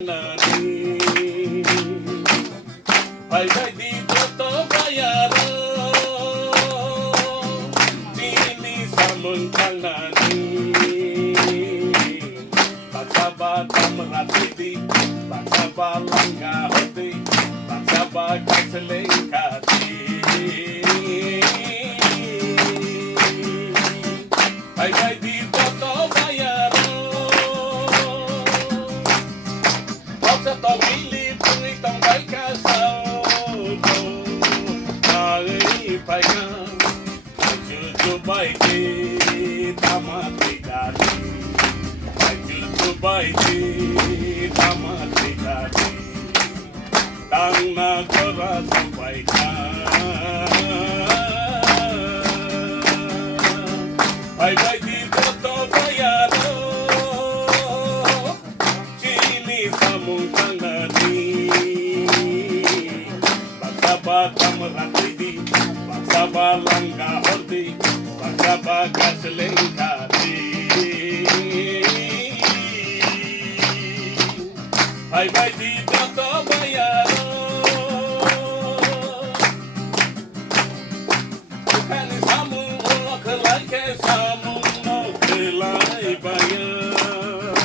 Ay, ay, dito to bayaro Dini sa muntalani Pagsabata meratiti Pagsabala hoti Pagsabata selengkati Ay, ay, dito to bayaro Sa tawili pun itong bay kasaudo Nari payang Jujubay di tamatigati Jujubay di tamatigati Tang nagora sabay ka Ay bay di to bayaro Pagsabata meratiti, pagsabalangga horti, pagsabaga selengkati. Ay bay dito to bayaro, bukan samung ulo kelai ke samung no kelai bayar.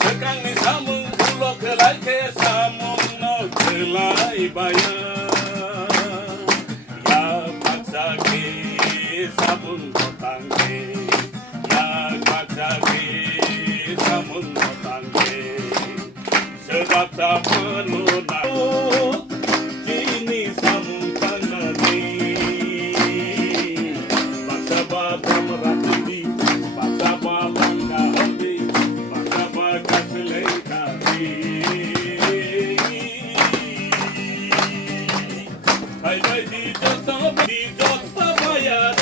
Sekang ni samung ulo kelai ke samung no kelai bayar. Sabun kotangke, ya kacake sabun kotangke, sebab tak menuna. Kini sabun kanani, paksa bata meratiti, paksa balangga hati, paksa baga selengkati. Hai hai di joto bayar.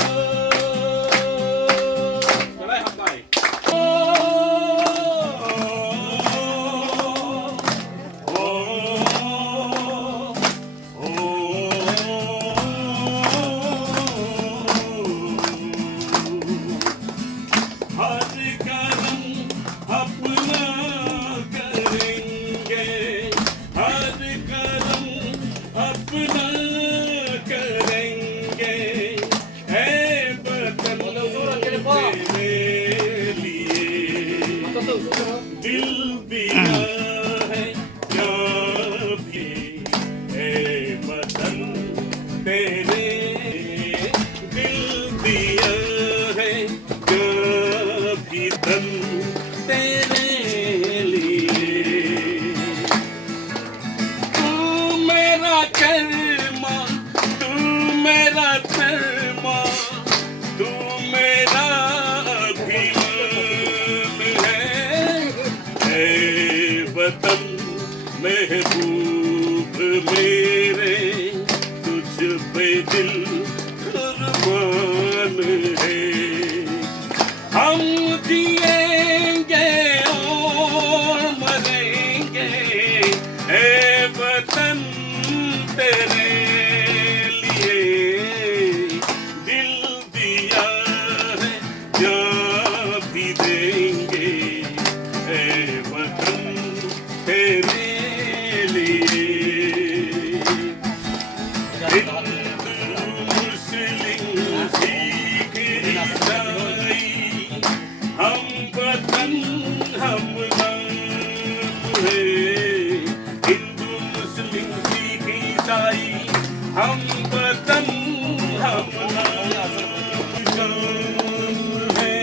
दिल दिया है क्या भी वतन तेरे दिल दिया है क्या भी तन तेरे लिए तू मेरा कर्मा तू मेरा धर्मा तू मेरा वतन महबूब मेरे तुझ पे दिल कुर्बान है हम जिएंगे और मरेंगे ए वतन तेरे लिए दिल दिया है जान भी देंगे ए वतन तेरे लिए हिंदू मुस्लिम सिख ईसाई हम वतन हम नाम है हिंदू मुस्लिम सिख ईसाई हम वतन हम नाम है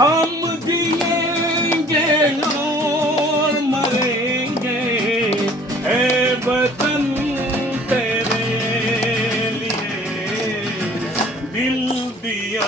हम जिएंगे वतन तेरे लिए दिल दिया